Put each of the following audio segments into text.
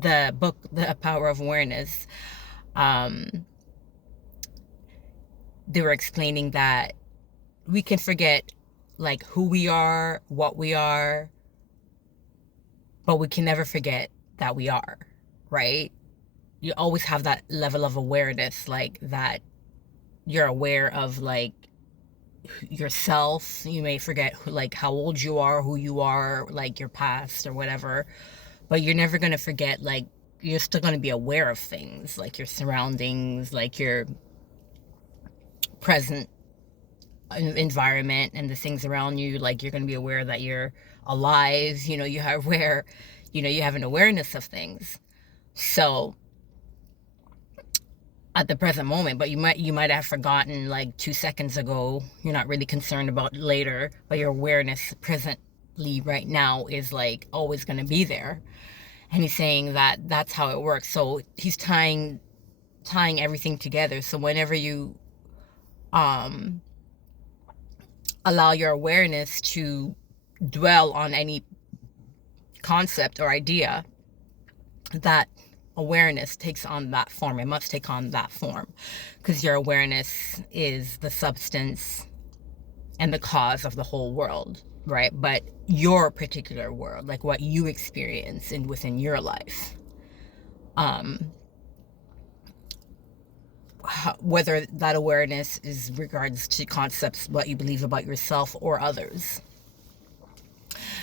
the book, The Power of Awareness, um, they were explaining that we can forget like who we are, what we are, but we can never forget that we are, right? You always have that level of awareness, like that you're aware of like yourself. You may forget like how old you are, who you are, like your past or whatever, but you're never going to forget like you're still going to be aware of things like your surroundings, like your present environment and the things around you. Like you're going to be aware that you're alive, you are aware, you have an awareness of things. So at the present moment, but you might have forgotten like 2 seconds ago. You're not really concerned about later, but your awareness presently right now is like always going to be there. And he's saying that that's how it works. So he's tying everything together. So whenever you um allow your awareness to dwell on any concept or idea, that awareness takes on that form. It must take on that form because your awareness is the substance and the cause of the whole world, right? But your particular world, like what you experience in within your life, um, whether that awareness is regards to concepts, what you believe about yourself or others.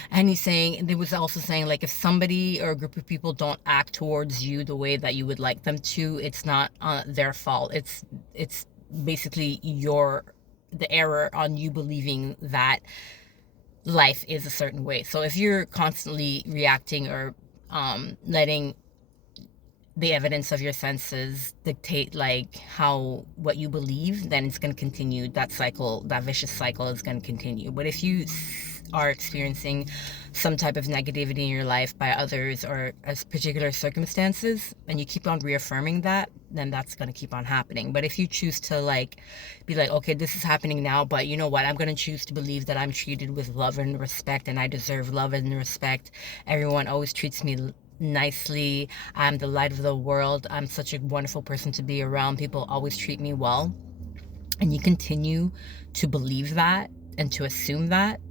And he's saying, and he was also saying, like, if somebody or a group of people don't act towards you the way that you would like them to, it's not their fault. It's basically the error on you believing that life is a certain way. So if you're constantly reacting or letting the evidence of your senses dictate like what you believe, then it's going to continue. That cycle, that vicious cycle is going to continue. But if you are experiencing some type of negativity in your life by others or as particular circumstances, and you keep on reaffirming that, then that's going to keep on happening. But if you choose to like be like, okay, this is happening now, but you know what, I'm going to choose to believe that I'm treated with love and respect, and I deserve love and respect. Everyone always treats me nicely. I'm the light of the world. I'm such a wonderful person to be around. People always treat me well. And you continue to believe that and to assume that,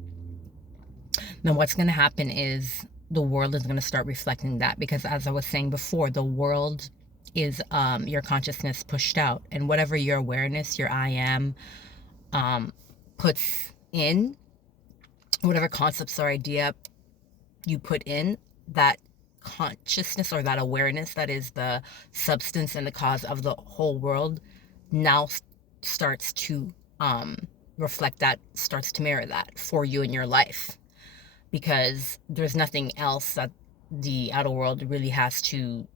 then what's going to happen is the world is going to start reflecting that. Because as I was saying before, the world is your consciousness pushed out. And whatever your awareness, your I am, puts in, whatever concepts or idea you put in, that consciousness or that awareness that is the substance and the cause of the whole world now starts to reflect that, starts to mirror that for you in your life, because there's nothing else that the outer world really has to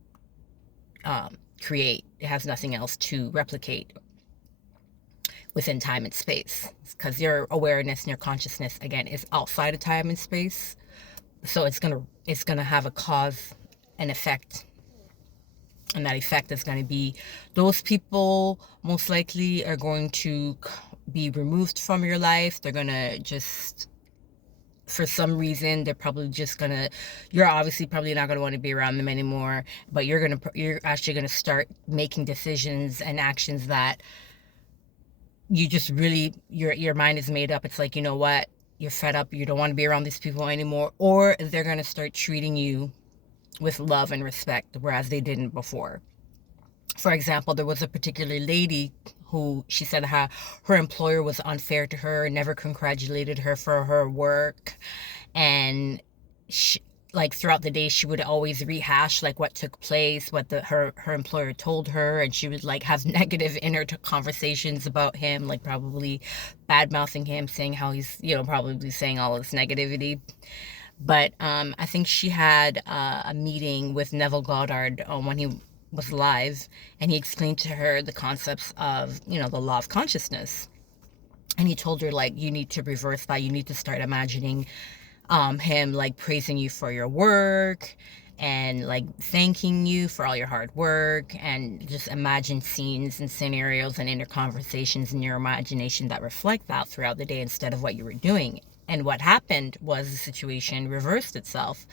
create. It has nothing else to replicate within time and space, because your awareness and your consciousness again is outside of time and space. So it's gonna have a cause and effect, and that effect is going to be those people most likely are going to be removed from your life. They're going to just, for some reason, they're probably just going to, you're obviously probably not going to want to be around them anymore, but you're actually going to start making decisions and actions that you just really, your mind is made up. It's like, you know what, you're fed up, you don't want to be around these people anymore, or they're going to start treating you with love and respect, whereas they didn't before. For example, there was a particular lady who, she said her employer was unfair to her, never congratulated her for her work, and she, like throughout the day, she would always rehash like what took place, what her employer told her, and she would like have negative inner conversations about him, like probably bad mouthing him, saying how he's, probably saying all this negativity. But I think she had a meeting with Neville Goddard when he was live, and he explained to her the concepts of, the law of consciousness. And he told her, like, you need to reverse that. You need to start imagining him, like, praising you for your work and, like, thanking you for all your hard work, and just imagine scenes and scenarios and inner conversations in your imagination that reflect that throughout the day instead of what you were doing. And what happened was the situation reversed itself.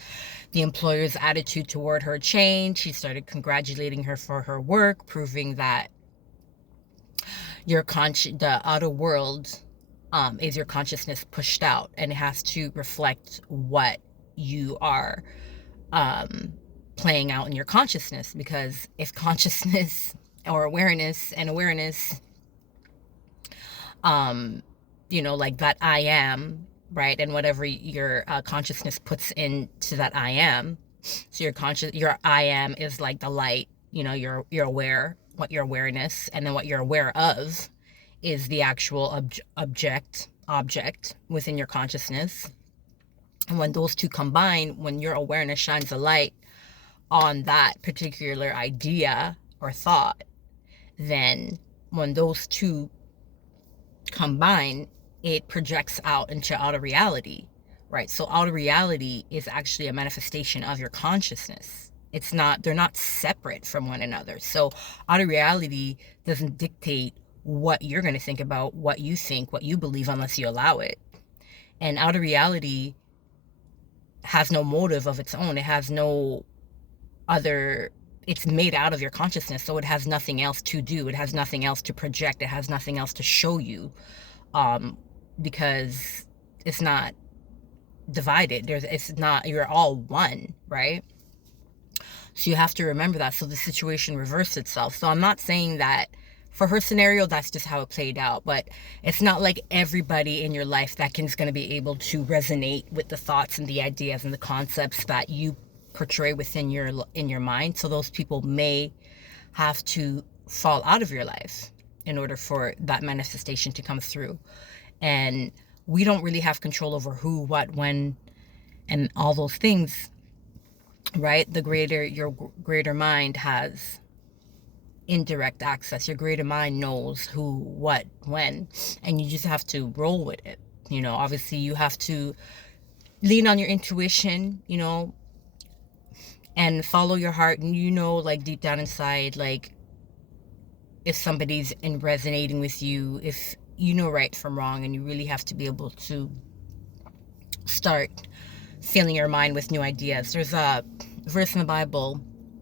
The employer's attitude toward her changed. She started congratulating her for her work, proving that the outer world is your consciousness pushed out, and it has to reflect what you are playing out in your consciousness. Because if consciousness or awareness like that I am, right, and whatever your consciousness puts into that I am, so your I am is like the light, you're aware, what your awareness, and then what you're aware of is the actual object within your consciousness. And when those two combine, when your awareness shines a light on that particular idea or thought, then when those two combine, it projects out into outer reality, right? So outer reality is actually a manifestation of your consciousness. They're not separate from one another. So outer reality doesn't dictate what you're going to think about, what you think, what you believe, unless you allow it. And outer reality has no motive of its own. It has no other, it's made out of your consciousness, so it has nothing else to do. It has nothing else to project. It has nothing else to show you, because it's not divided. You're all one, right? So you have to remember that. So the situation reversed itself. So I'm not saying that for her scenario, that's just how it played out. But it's not like everybody in your life that is going to be able to resonate with the thoughts and the ideas and the concepts that you portray within your mind. So those people may have to fall out of your life in order for that manifestation to come through. And we don't really have control over who, what, when, and all those things, right? Your greater mind has indirect access. Your greater mind knows who, what, when, and you just have to roll with it. Obviously you have to lean on your intuition, and follow your heart. And like deep down inside, like if somebody's resonating with you, if you know right from wrong, and you really have to be able to start filling your mind with new ideas. There's a verse in the Bible,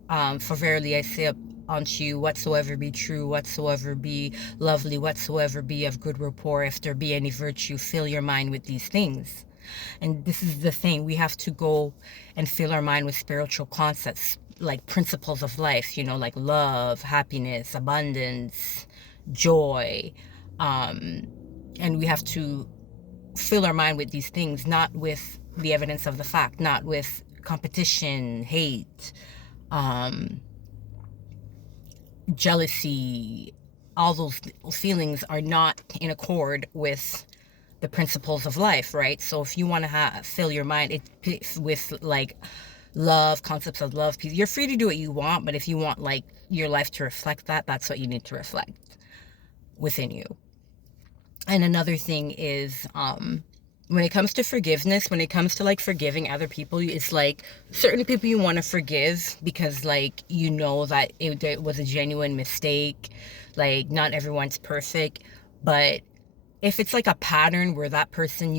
for verily I say unto you, whatsoever be true, whatsoever be lovely, whatsoever be of good rapport, if there be any virtue, fill your mind with these things. And this is the thing, we have to go and fill our mind with spiritual concepts, like principles of life, like love, happiness, abundance, joy, and we have to fill our mind with these things, not with the evidence of the fact, not with competition, hate, jealousy. All those feelings are not in accord with the principles of life, right? So if you want to fill your mind with like love, concepts of love, peace, you're free to do what you want. But if you want like your life to reflect that, that's what you need to reflect within you. And another thing is, when it comes to forgiveness, when it comes to like forgiving other people, it's like certain people you want to forgive because like that it was a genuine mistake. Like not everyone's perfect, but if it's like a pattern where that person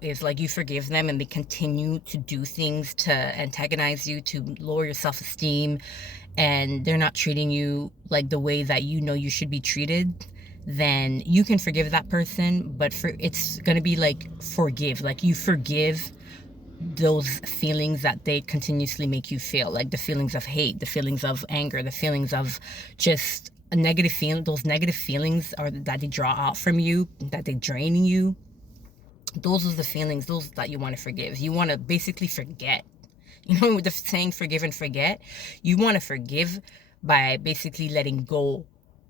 is like, you forgive them and they continue to do things to antagonize you, to lower your self-esteem, and they're not treating you like the way that you should be treated, then you can forgive that person. But it's going to be like you forgive those feelings that they continuously make you feel, like the feelings of hate, the feelings of anger, the feelings of just a negative feeling. Those negative feelings that they draw out from you, that they drain you. Those are the feelings, those that you want to forgive. You want to basically forget. With the saying forgive and forget, you want to forgive by basically letting go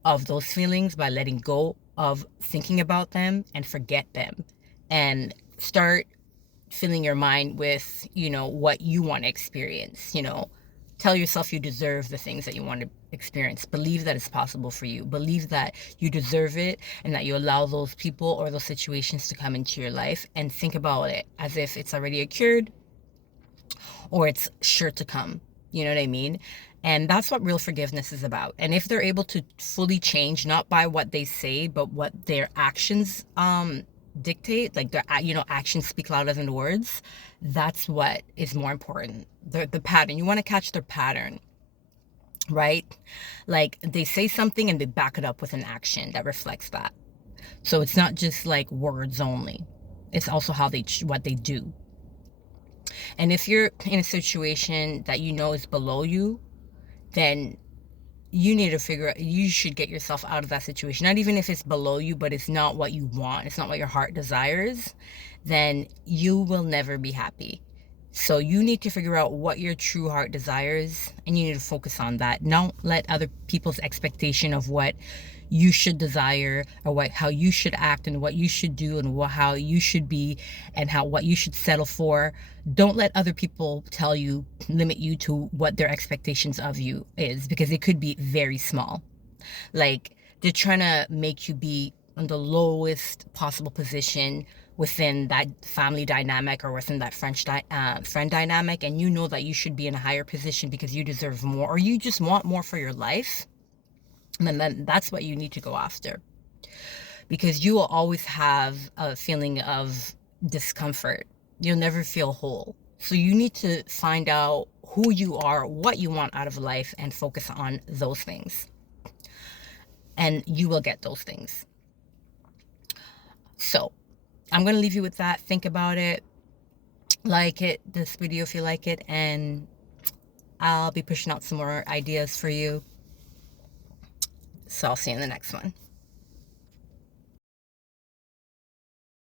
of those feelings, by letting go of thinking about them, and forget them, and start filling your mind with what you want to experience. Tell yourself you deserve the things that you want to experience. Believe that it's possible for you. Believe that you deserve it, and that you allow those people or those situations to come into your life, and think about it as if it's already occurred or it's sure to come. You know what I mean? And that's what real forgiveness is about. And if they're able to fully change, not by what they say, but what their actions dictate, like the actions speak louder than the words. That's what is more important. The pattern. You want to catch their pattern, right? Like they say something and they back it up with an action that reflects that. So it's not just like words only. It's also how what they do. And if you're in a situation that you know is below you, then you need to figure out, you should get yourself out of that situation. Not even if it's below you, but it's not what you want, it's not what your heart desires, then you will never be happy. So you need to figure out what your true heart desires, and you need to focus on that. Don't let other people's expectation of what you should desire, or how you should act, and what you should do, and how you should be, and what you should settle for. Don't let other people limit you to what their expectations of you is, because it could be very small. Like they're trying to make you be in the lowest possible position within that family dynamic, or within that friend dynamic, and you know that you should be in a higher position because you deserve more, or you just want more for your life. And then that's what you need to go after, because you will always have a feeling of discomfort. You'll never feel whole. So you need to find out who you are, what you want out of life, and focus on those things. And you will get those things. So I'm going to leave you with that. Think about it. Like this video if you like it, and I'll be pushing out some more ideas for you. So I'll see you in the next one.